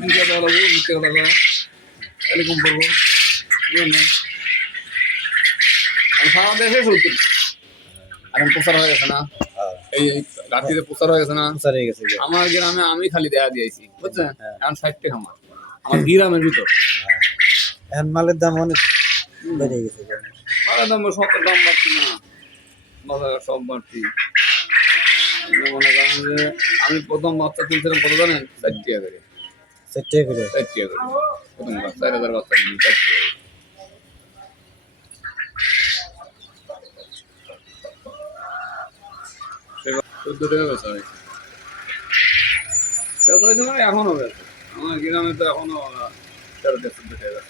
দিন কথা বলবো মিথ্যে কথা বলবো তাহলে কম করবো সারা দেশে চলছে এখন প্রচার হয়ে গেছে না এই রাত্রিতে প্রচার হয়ে গেছে না আমার গ্রামে আমি খালি দেখা দিয়েছি বুঝছেন এখন 60 টাকা আমার গ্রামের ভিতর এখন মালের দাম অনেক বেড়ে গেছে মালের দাম সব দাম বাড়ছি না বাজার সব বাড়ছি মনে করেন যে আমি প্রথম বাচ্চা তুলছিলাম কত জানেন 4 টাকা করে 4 টাকা করে 4 টাকা করে প্রথম 4,000 বাচ্চা নিয়ে 4 টাকা 14 টাকা বেচা হয় এখনো বেচে আমার গ্রামে তো এখনো 13-14 টাকা